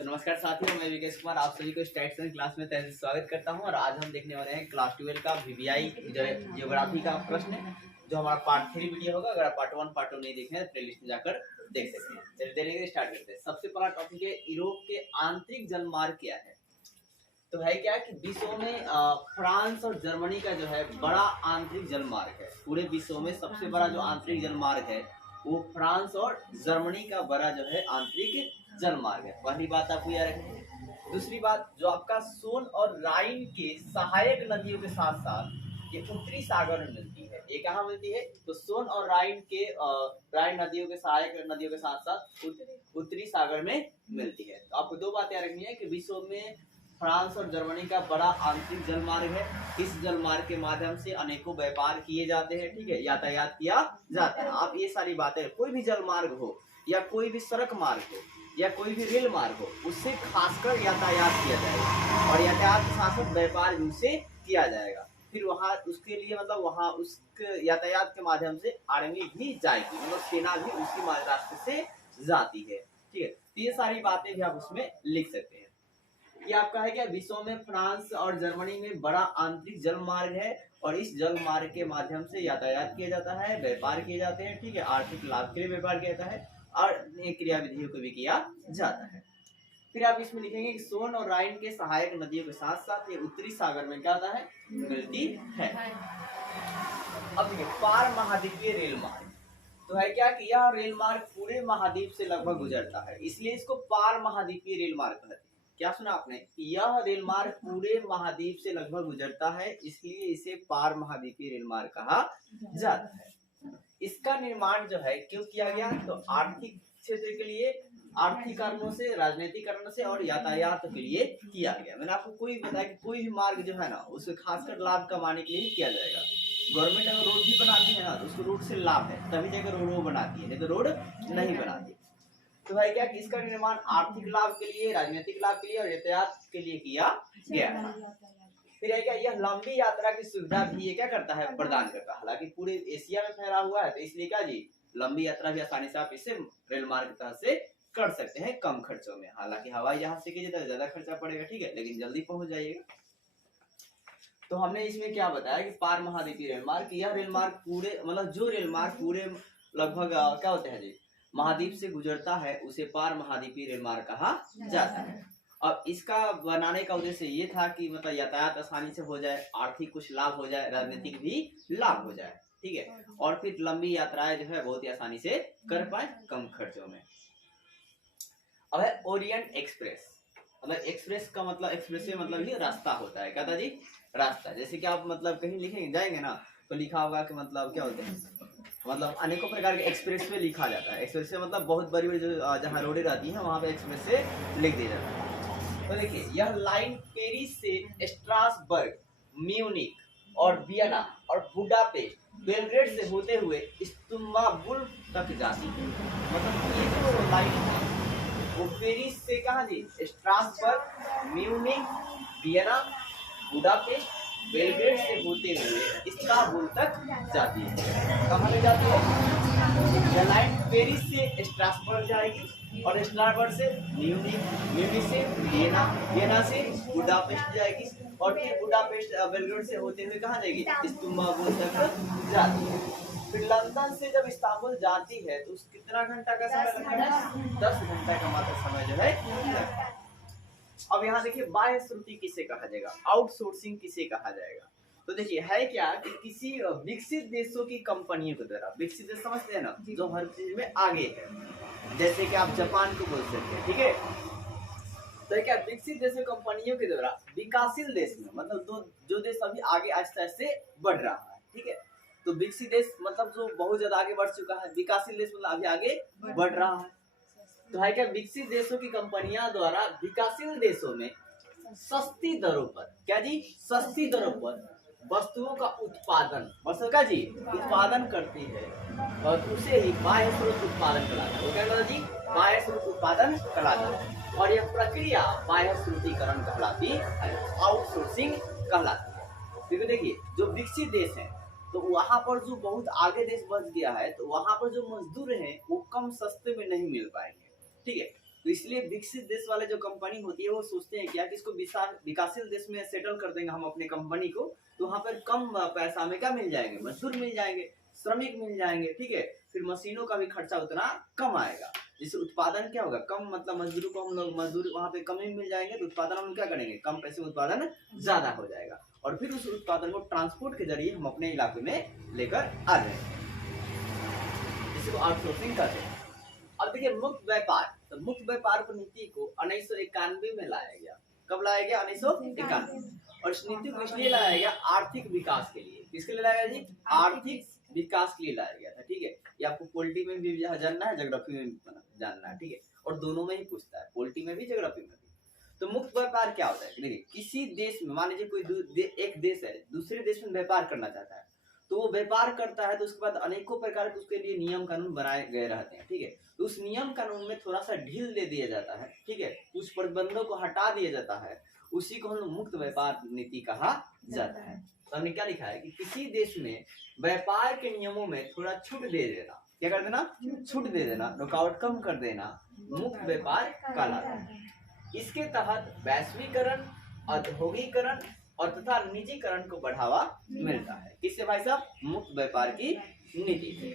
तो नमस्कार साथियों, मैं विकेश कुमार आप सभी को स्टैट्स क्लास में तहे दिल से स्वागत करता हूं। और आज हम देखने वाले हैं क्लास 12 का वीवीआई ज्योग्राफी का प्रश्न है, जो हमारा पार्ट 3 वीडियो होगा। अगर आप पार्ट 1 पार्ट 2 नहीं देखे हैं तो प्लेलिस्ट में जाकर देख सकते हैं। चलिए देखने स्टार्ट करते हैं। सबसे पहला टॉपिक है यूरोप के आंतरिक जलमार्ग क्या है। तो है क्या कि विश्व में फ्रांस और जर्मनी का जो है बड़ा आंतरिक जलमार्ग है। पूरे विश्व में सबसे बड़ा जो आंतरिक जलमार्ग है वो फ्रांस और जर्मनी का बड़ा जो है आंतरिक जलमार्ग है। पहली बात आपको याद रखनी। दूसरी बात, जो आपका सोन और राइन के सहायक नदियों के साथ साथ ये उत्तरी सागर में मिलती है। ये कहाँ मिलती है? तो सोन और राइन के राइन नदियों के सहायक नदियों के साथ साथ उत्तरी सागर में मिलती है। तो आपको दो बात याद रखनी है कि विश्व में फ्रांस और जर्मनी का बड़ा आंतरिक जलमार्ग है। इस जलमार्ग के माध्यम से अनेकों व्यापार किए जाते हैं, ठीक है, यातायात किया जाता है। आप ये सारी बातें, कोई भी जलमार्ग हो या कोई भी सड़क मार्ग हो या कोई भी रेल मार्ग हो, उससे खासकर यातायात किया जाएगा और यातायात के साथ साथ व्यापार भी उससे किया जाएगा। फिर वहाँ उसके लिए मतलब वहाँ उस यातायात के माध्यम से आर्मी भी जाएगी, मतलब सेना भी उसी रास्ते से जाती है, ठीक है। तो ये सारी बातें भी आप उसमें लिख सकते हैं। ये आपका है क्या, विश्व में फ्रांस और जर्मनी में बड़ा आंतरिक जल मार्ग है और इस जल मार्ग के माध्यम से यातायात किया जाता है, व्यापार किए जाते हैं, ठीक है, आर्थिक लाभ के लिए व्यापार किया जाता है और क्रियाविधियों को भी किया जाता है। फिर आप इसमें लिखेंगे कि सोन और राइन के सहायक नदियों के साथ साथ ये उत्तरी सागर में क्या होता है, मिलती है। अब देखिए पार महाद्वीपीय रेल मार्ग। तो है क्या कि यह रेल मार्ग पूरे महाद्वीप से लगभग गुजरता है, इसलिए इसको पार महाद्वीपीय रेल मार्ग कहते हैं। क्या सुना आपने? यह रेल मार्ग पूरे महाद्वीप से लगभग गुजरता है, इसलिए इसे पार महाद्वीपीय रेल मार्ग कहा जाता है। इसका निर्माण जो है क्यों किया गया? तो आर्थिक क्षेत्र के लिए, आर्थिक कारणों से, राजनीतिक कारणों से और यातायात के लिए किया गया। मैंने आपको कोई बताया कि कोई भी मार्ग जो है ना उसे खासकर लाभ कमाने के लिए किया जाएगा। गवर्नमेंट अगर रोड भी बनाती है ना तो उसको रोड से लाभ है, तभी जाकर रोड बनाती है, नहीं तो रोड नहीं बनाती। तो भाई क्या, इसका निर्माण आर्थिक लाभ के लिए, राजनीतिक लाभ के लिए और यातायात के लिए किया गया। फिर है क्या, यह लंबी यात्रा की सुविधा भी ये क्या करता है, प्रदान करता है। हालांकि पूरे एशिया में फैला हुआ है, तो इसलिए क्या जी, लंबी यात्रा भी आसानी से आप इसे रेल मार्ग की तरह से कर सकते हैं कम खर्चों में। हालांकि हवाई जहाज से कीजिए तो ज्यादा खर्चा पड़ेगा, ठीक है, लेकिन जल्दी पहुंच जाइएगा। तो हमने इसमें क्या बताया कि पार महाद्वीपीय रेल मार्ग, यह रेल मार्ग पूरे मतलब जो रेल मार्ग पूरे लगभग क्या होते हैं जी, महाद्वीप से गुजरता है, उसे पार महाद्वीपीय रेल मार्ग कहा जाता है। अब इसका बनाने का उद्देश्य ये था कि मतलब यातायात आसानी से हो जाए, आर्थिक कुछ लाभ हो जाए, राजनीतिक भी लाभ हो जाए, ठीक है, और फिर लंबी यात्राएं जो है बहुत ही आसानी से कर पाए कम खर्चों में। अब है ओरिएंट एक्सप्रेस। मतलब एक्सप्रेस का मतलब, एक्सप्रेस में मतलब ही रास्ता होता है, कहता जी रास्ता। जैसे कि आप मतलब कहीं लिखेंगे जाएंगे ना तो लिखा होगा कि मतलब क्या होते हैं, मतलब अनेकों प्रकार के एक्सप्रेस वे लिखा जाता है। एक्सप्रेस वे मतलब बहुत बड़ी बड़ी जो जहाँ रोडें रहती हैं वहाँ पे एक्सप्रेस वे लिख दिया जाता है। तो देखिए यह लाइन पेरिस से स्ट्रासबर्ग, म्यूनिक और वियना और बुडापेस्ट, बेलग्रेड से होते हुए इस्तांबुल तक जाती है। मतलब ये जो लाइन है वो पेरिस से कहाँ जी, Strasbourg, Munich, Vienna, Budapest, Belgrade से होते हुए इस्तांबुल तक जाती है। कहाँ पे जाती है? यह लाइन पेरिस से स्ट्रासबर्ग जाएगी और स्ट्रासबर्ग से म्यूनिक, म्यूनिक से वियना, वियना से बुडापेस्ट जाएगी और फिर बुडापेस्ट बेलग्रेड से होते हुए कहाँ जाएगी, इस्तांबुल तक जाती है। फिर लंदन से जब इस्तांबुल जाती है तो कितना घंटा का समय लगता है? 10 घंटा का मात्र समय जो है लगता है। अब यहाँ देखिए बाह्य श्रुति किसे कहा जाएगा, आउटसोर्सिंग किसे कहा जाएगा। तो देखिए है क्या कि किसी विकसित देशों की कंपनियों के द्वारा, विकसित देश समझते हैं ना, जो हर चीज में आगे है, जैसे कि आप जापान को बोल सकते हैं, ठीक है। तो क्या विकसित देशों कंपनियों के द्वारा विकासशील देश में, मतलब जो देश अभी आगे आहिस्ते आहिस्ते बढ़ रहा है, ठीक है। तो विकसित देश मतलब जो बहुत ज्यादा आगे बढ़ चुका है, विकासशील देश मतलब अभी आगे बढ़ रहा है। तो है क्या, विकसित देशों की कंपनियां द्वारा विकासशील देशों में सस्ती दरों पर, क्या जी, सस्ती दरों पर वस्तुओं का उत्पादन, वस्तु का जी उत्पादन करती है और उसे ही बाह्य स्रोत उत्पादन कहलाता है। वो क्या कहलाता है जी, बाह्य स्रोत उत्पादन कहलाता है और यह प्रक्रिया बाह्य स्रोतीकरण कहलाती है, आउटसोर्सिंग कहलाती है। क्योंकि देखिए जो विकसित देश है तो वहां पर जो बहुत आगे देश बच गया है तो वहां पर जो मजदूर हैं वो कम सस्ते में नहीं मिल पाएंगे, ठीक है। तो इसलिए विकसित देश वाले जो कंपनी होती है वो सोचते हैं क्या कि इसको विकासशील देश में सेटल कर देंगे हम अपने कंपनी को, तो वहाँ पर कम पैसा में क्या मिल जाएंगे, मजदूर मिल जाएंगे, श्रमिक मिल जाएंगे, ठीक है, फिर मशीनों का भी खर्चा उतना कम आएगा, जिससे उत्पादन क्या होगा, कम मतलब मजदूरों को हम लोग मजदूर वहाँ पे कम ही मिल जाएंगे, तो उत्पादन हम क्या करेंगे, कम पैसे में उत्पादन ज्यादा हो जाएगा, और फिर उस उत्पादन को ट्रांसपोर्ट के जरिए हम अपने इलाके में लेकर आ जाएंगे, जिसको आउटसोर्सिंग कहते हैं। अब देखिए मुक्त व्यापार, तो मुक्त व्यापार की नीति को 1991 में लाया गया। कब लाया गया, 1991। और इस नीति को इसलिए लाया गया आर्थिक विकास के लिए। किसके लिए लाया गया जी, आर्थिक विकास के लिए लाया गया था, ठीक है। ये आपको पॉलिटी में भी जानना है, ज्योग्राफी में भी जानना है, ठीक है, और दोनों में ही पूछता है, पॉलिटी में भी ज्योग्राफी में भी। तो मुक्त व्यापार क्या होता है, देखिए किसी देश में मान लीजिए कोई एक देश है, दूसरे देश में व्यापार करना चाहता है, तो वो व्यापार करता है, तो उसके बाद अनेकों प्रकार के उसके लिए नियम कानून बनाए गए रहते हैं, ठीक है। तो उस नियम कानून में थोड़ा सा ढील दे दिया जाता है, ठीक है, कुछ प्रतिबंधों को हटा दिया जाता है, उसी को हम लोग मुक्त व्यापार नीति कहा जाता है। तो हमने क्या लिखा है कि किसी देश में व्यापार के नियमों में थोड़ा छूट दे देना, क्या कर देना, छूट दे देना, रुकावट कम कर देना, मुक्त व्यापार कहलाता है। इसके तहत वैश्वीकरण, औद्योगिकरण और तथा निजीकरण को बढ़ावा मिलता है। किससे भाई साहब, मुक्त व्यापार की नीति से।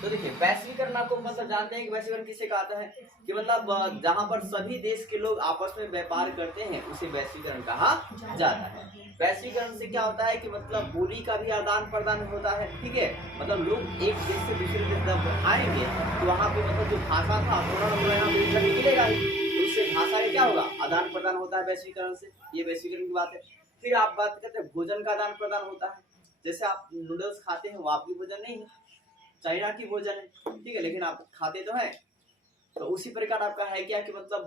तो देखिए वैश्वीकरण आपको मतलब जानते हैं कि वैश्वीकरण किसे कहता है, कि मतलब जहां पर सभी देश के लोग आपस में व्यापार करते हैं उसे वैश्वीकरण कहा जाता है। वैश्वीकरण से क्या होता है कि मतलब बोली का भी आदान प्रदान होता है, ठीक है, मतलब लोग एक देश से दूसरे देश जब आएंगे तो वहाँ पे मतलब जो भाषा था वो निकलेगा ही, तो उससे भाषा का क्या होगा, आदान प्रदान होता है वैश्वीकरण से। ये वैश्वीकरण की बात है। फिर आप बात करते हैं भोजन का आदान प्रदान होता है, जैसे आप नूडल्स खाते हैं वो आपकी भोजन नहीं है, चाइना की भोजन है, ठीक है, लेकिन आप खाते तो हैं। तो उसी प्रकार आपका है क्या कि मतलब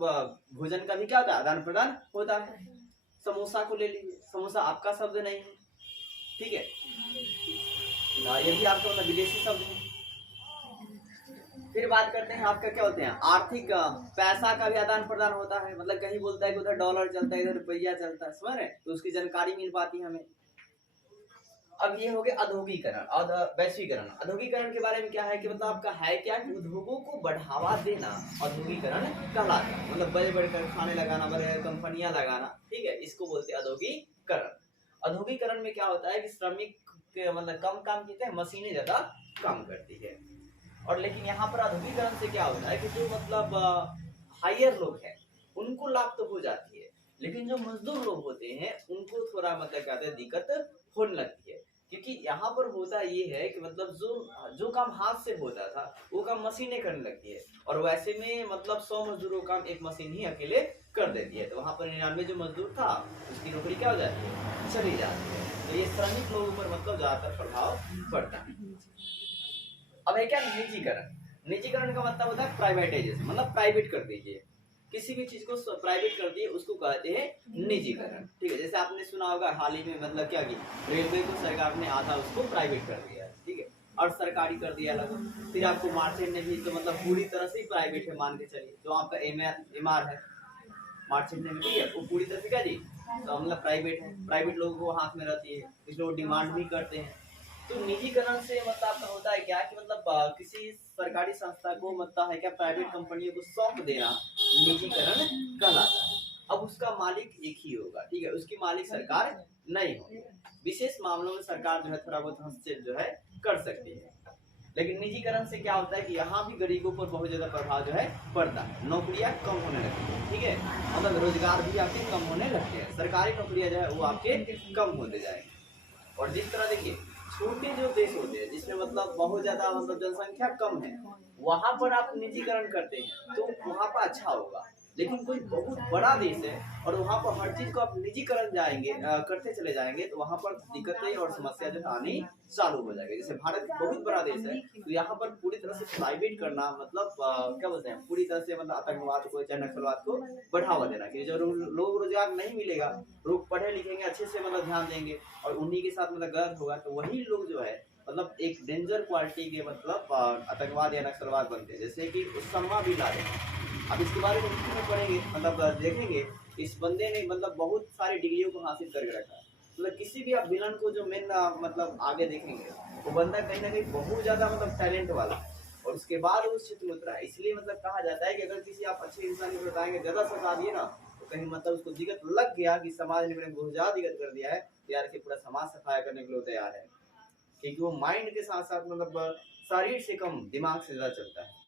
भोजन का भी क्या होता है, आदान प्रदान होता है। समोसा को ले लीजिए, समोसा आपका शब्द नहीं है, ठीक है, ये भी आपका मतलब विदेशी शब्द है। फिर बात करते हैं आपका क्या होते हैं, आर्थिक पैसा का भी आदान प्रदान होता है, मतलब कहीं बोलता है कि उधर डॉलर चलता है, इधर रुपया चलता है, समझ रहे, तो उसकी जानकारी मिल पाती है हमें। अब ये हो गया औद्योगिकरण और वैश्वीकरण। औद्योगिकरण के बारे में क्या है कि मतलब आपका है क्या कि उद्योगों को बढ़ावा देना औद्योगिकरण कहलाता है, मतलब बड़े बड़े कारखाने लगाना, बड़े बड़े कंपनियां लगाना, ठीक है, इसको बोलते हैं औद्योगिकरण। औद्योगिकरण में क्या होता है कि श्रमिक के मतलब कम काम करते हैं, मशीनें ज्यादा काम करती है। और लेकिन यहाँ पर औद्योगिकरण से क्या होता है कि जो मतलब हायर लोग हैं उनको लाभ तो हो जाती है, लेकिन जो मजदूर लोग होते हैं उनको थोड़ा मतलब क्या दिक्कत होने लगती है, क्योंकि यहाँ पर होता ये है कि मतलब जो काम हाथ से होता था वो काम मशीनें करने लगती है, और वैसे में मतलब 100 मजदूरों का काम एक मशीन ही अकेले कर देती है, तो वहाँ पर 99 जो मजदूर था उसकी नौकरी क्या हो जाती है, चली जाती है। तो ये श्रमिक लोगों पर मतलब ज्यादातर प्रभाव पड़ता है। अब है क्या निजीकरण। निजीकरण का मतलब होता है प्राइवेटाइजेशन, मतलब प्राइवेट कर दीजिए, किसी भी चीज को प्राइवेट कर दिए उसको कहते हैं निजीकरण, ठीक है। जैसे आपने सुना होगा हाल ही में मतलब क्या कि रेलवे को सरकार ने आधा उसको प्राइवेट कर दिया, ठीक है, और सरकारी कर दिया अलग। फिर आपको मार्चेंट ने भी तो मतलब पूरी तरह से प्राइवेट है मान के चलिए, जो आपका एमआर है मार्चेंट ने, ठीक है, वो पूरी तरह से क्या जी तो मतलब प्राइवेट है, प्राइवेट लोगों को हाथ में रहती है, इसलिए वो डिमांड भी करते हैं। तो निजीकरण से मतलब आपका होता है क्या कि मतलब किसी सरकारी संस्था को मतलब है क्या प्राइवेट कंपनियों को सौंप देना निजीकरण कहलाता है। अब उसका मालिक एक ही होगा, ठीक है, उसकी मालिक सरकार नहीं होगी। विशेष मामलों में सरकार जो है थोड़ा बहुत हस्तक्षेप जो है कर सकती है, लेकिन निजीकरण से क्या होता है कि यहाँ भी गरीबों पर बहुत ज्यादा प्रभाव जो है पड़ता है, नौकरियां कम होने लगती है, ठीक है, मतलब रोजगार भी आपके कम होने लगते हैं, सरकारी नौकरियां जो है वो आपके कम होते जाएंगे। और जिस तरह देखिए छोटे जो देश होते हैं जिसमें मतलब बहुत ज्यादा मतलब जनसंख्या कम है, वहां पर आप निजीकरण करते हैं तो वहां पर अच्छा होगा। लेकिन कोई बहुत बड़ा देश है और वहां पर हर चीज को आप निजीकरण जाएंगे करते चले जाएंगे तो वहां पर दिक्कतें और समस्या जो आनी चालू हो जाएगी। जैसे भारत बहुत बड़ा देश है तो यहाँ पर पूरी तरह से प्राइवेट करना मतलब क्या बोलते हैं पूरी तरह से मतलब आतंकवाद को चाहे नक्सलवाद को बढ़ावा देना, कि जो लोग रोजगार नहीं मिलेगा, लोग पढ़े लिखेंगे अच्छे से मतलब ध्यान देंगे और उन्हीं के साथ मतलब गलत होगा तो वही लोग जो है मतलब एक डेंजर क्वालिटी के मतलब आतंकवाद या नक्सलवाद बनते हैं। जैसे कि उसामा बिन लादेन, अब इसके बारे में पढ़ेंगे मतलब देखेंगे इस बंदे ने मतलब बहुत सारी डिग्रियों को हासिल करके रखा है। मतलब किसी भी आप विलन को जो मेन मतलब आगे देखेंगे वो बंदा कहीं ना कहीं बहुत ज्यादा मतलब टैलेंट वाला, और उसके बाद उस क्षेत्र में उतरा। इसलिए मतलब कहा जाता है कि अगर किसी आप अच्छे इंसान को बताएंगे, ज़्यादा सजा दिए ना, तो कहीं मतलब उसको दिक्कत लग गया कि समाज ने मेरे बहुत ज़्यादा दिक्कत कर दिया है, तो यार कि पूरा समाज सफाया करने के लिए तैयार है, क्योंकि वो माइंड के साथ साथ मतलब शरीर से कम दिमाग से ज़्यादा चलता है।